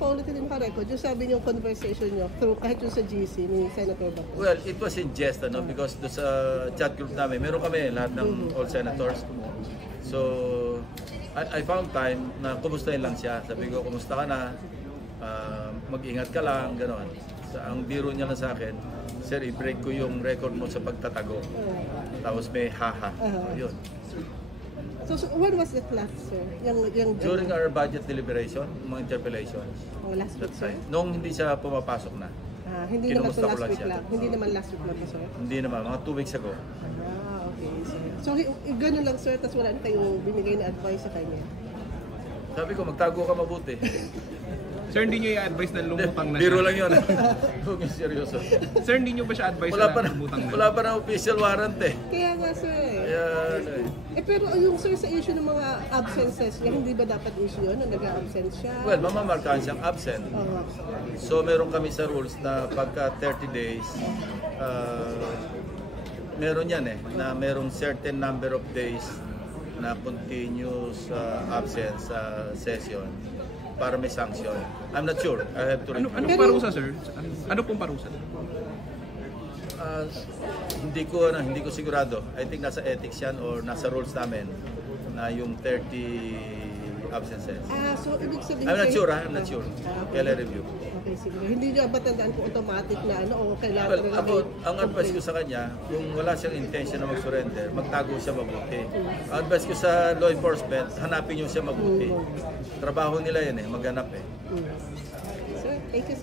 paulitin din naka-record, yung sabi niyo conversation niyo, through kahit yung sa GC ni Senator Bato. Well, it was in jest, because doon sa chat group namin, meron kami lahat ng all senators. So, I found time na kumustahin lang siya. Sabi ko, kumusta ka na? Mag-ingat ka lang, gano'n. Ang biro niya lang sa akin, sir, i-break ko yung record mo sa pagtatago. Tapos may haha. Yun. So when was that last, sir? During our budget deliberation, mga interpellations. Oh, last week, sir? Nung hindi siya pumapasok na. Hindi naman Kinumusta to ko last lang week siya. lang. Hindi naman last week lang to, sir? Hindi naman, mga 2 weeks ago. Okay, sir. So ganun lang, sir, tapos wala na kayong binigay na advice sa kanya? Sabi ko, magtago ka mabuti. Sir, hindi nyo i-advise na lumutang na siya? Biro lang yun. Huwag yung seryoso. Sir, hindi nyo ba siya advise Wala na lumutang na? Wala pa na official warrant eh. Kaya nga, sir. Kaya, Pero yung sir sa issue ng mga absences niya, hindi ba dapat issue yun na nag-a-absent siya? well, mamamarkahan siyang absent. So, meron kami sa rules na pagka 30 days, meron yan na merong certain number of days na continuous absence sa session para may sanction. I'm not sure. I have to review. Anong parusa, sir? Ano pong parusa? Hindi ko sigurado. I think nasa ethics yan or nasa rules namin na yung 30 absences. So ibig sabihin... I'm not sure. Kaya review. Okay, siguro. Hindi nyo ba tandaan kung automatic na o kailangan Well, ako, ang advice ko sa kanya, kung wala siyang intention na mag-surrender, magtago siya mabuti. Ang advice ko sa law enforcement, hanapin nyo siya mabuti. Trabaho nila yan maghanap Sir, thank you, sir.